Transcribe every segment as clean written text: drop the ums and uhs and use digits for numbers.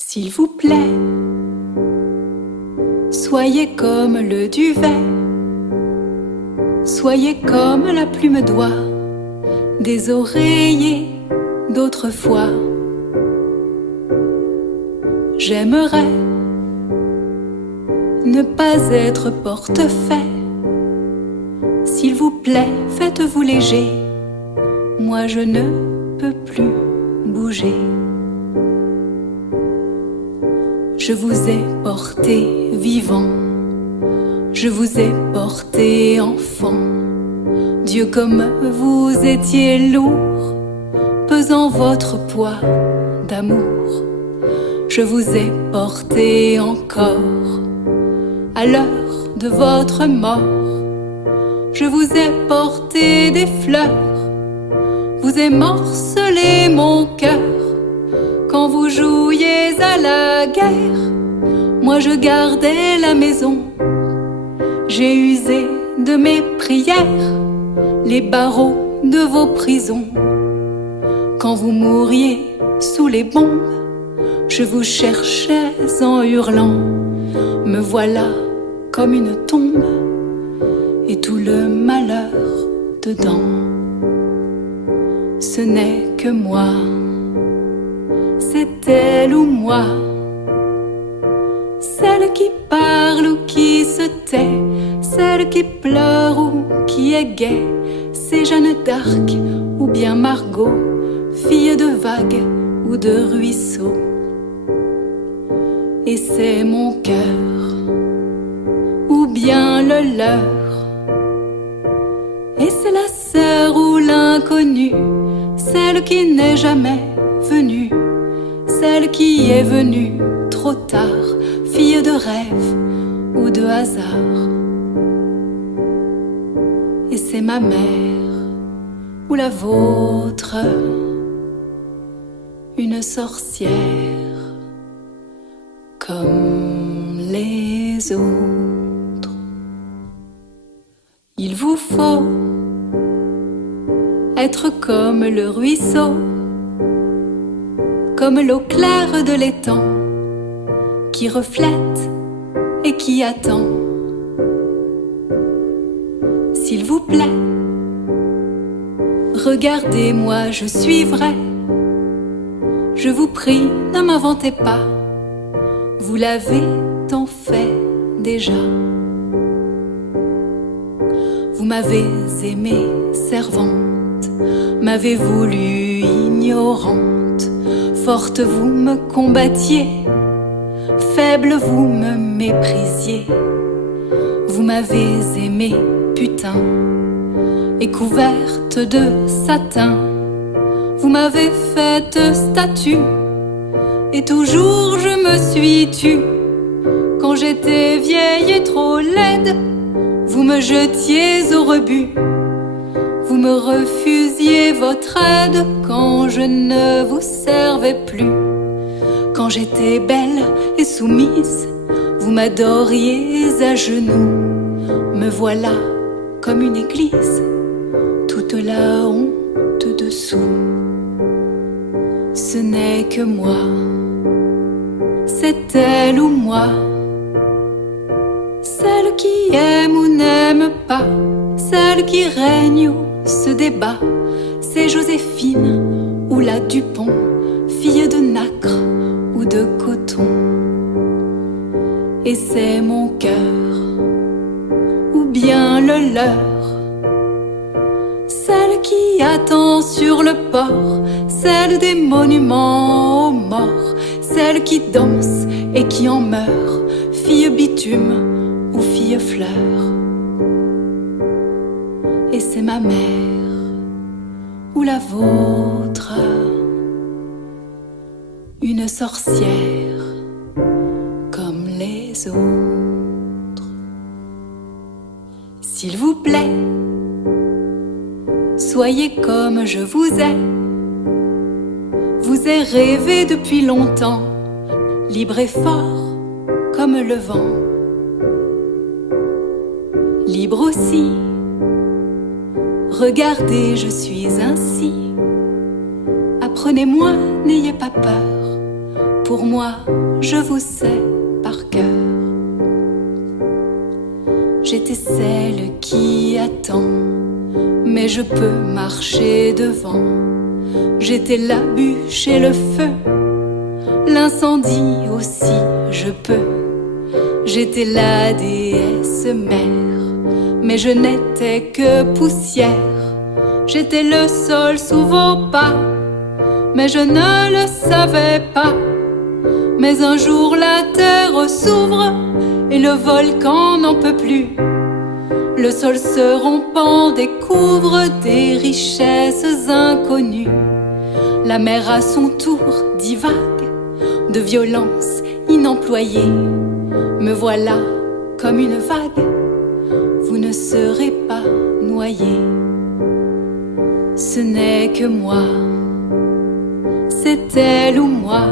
S'il vous plaît, soyez comme le duvet, soyez comme la plume d'oie des oreillers d'autrefois. J'aimerais ne pas être portefaix. S'il vous plaît, faites-vous léger, moi je ne peux plus bouger. Je vous ai porté vivant, je vous ai porté enfant. Dieu, comme vous étiez lourd, pesant votre poids d'amour. Je vous ai porté encore à l'heure de votre mort. Je vous ai porté des fleurs, vous ai morcelé mon cœur. Quand vous jouiez à la guerre, moi je gardais la maison. J'ai usé de mes prières les barreaux de vos prisons. Quand vous mouriez sous les bombes, je vous cherchais en hurlant. Me voilà comme une tombe et tout le malheur dedans. Ce n'est que moi, c'est elle ou moi, celle qui parle ou qui se tait, celle qui pleure ou qui est gaie. C'est Jeanne d'Arc ou bien Margot, fille de vagues ou de ruisseaux. Et c'est mon cœur ou bien le leur, et c'est la sœur ou l'inconnue, celle qui n'est jamais venue, celle qui est venue trop tard, fille de rêve ou de hasard. Et c'est ma mère ou la vôtre, une sorcière comme les autres. Il vous faut être comme le ruisseau, comme l'eau claire de l'étang, qui reflète et qui attend. S'il vous plaît, regardez-moi, je suis vrai. Je vous prie, ne m'inventez pas, vous l'avez tant fait déjà. Vous m'avez aimée servante, m'avez voulu ignorante. Forte vous me combattiez, faible vous me méprisiez. Vous m'avez aimée putain et couverte de satin. Vous m'avez faite statue et toujours je me suis tue. Quand j'étais vieille et trop laide, vous me jetiez au rebut. Vous me refusiez votre aide quand je ne vous servais plus. Quand j'étais belle et soumise, vous m'adoriez à genoux. Me voilà comme une église, toute la honte dessous. Ce n'est que moi, c'est elle ou moi, celle qui aime ou n'aime pas, celle qui règne ou se débat. C'est Joséphine ou la Dupont, fille de nacre ou de coton. Et c'est mon cœur ou bien le leur, celle qui attend sur le port, celle des monuments aux morts, celle qui danse et qui en meurt, fille bitume ou fille fleur. Et c'est ma mère ou la vôtre, une sorcière comme les autres. S'il vous plaît, soyez comme je vous ai. Vous ai rêvé depuis longtemps, libre et fort comme le vent. Libre aussi, regardez, je suis ainsi. Apprenez-moi, n'ayez pas peur. pour moi, je vous sais par cœur. J'étais celle qui attend, mais je peux marcher devant. J'étais la bûche et le feu, l'incendie aussi je peux. J'étais la déesse mère, mais je n'étais que poussière. J'étais le sol sous vos pas, mais je ne le savais pas. Mais un jour la terre s'ouvre et le volcan n'en peut plus. Le sol se rompant découvre des richesses inconnues. La mer à son tour divague de violence inemployée. Me voilà comme une vague, vous ne serez pas noyé. Ce n'est que moi, c'est elle ou moi.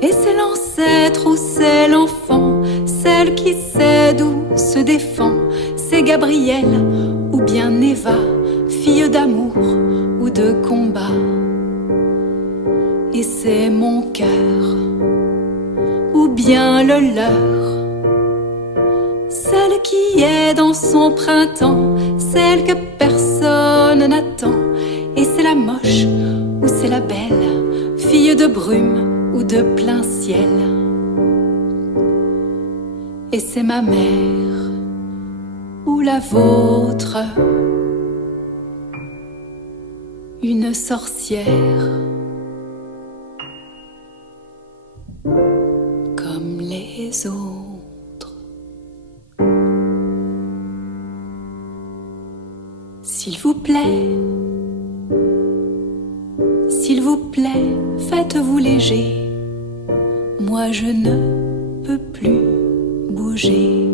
Et c'est l'ancêtre ou c'est l'enfant, celle qui sait d'où se défend. C'est Gabrielle ou bien Eva, fille d'amour ou de combat. Et c'est mon cœur ou bien le leur, celle qui est dans son printemps, celle que personne n'attend. Et c'est la moche ou c'est la belle, fille de brume ou de plein ciel. Et c'est ma mère ou la vôtre, une sorcière comme les autres. S'il vous plaît, faites-vous léger. Moi je ne peux plus bouger.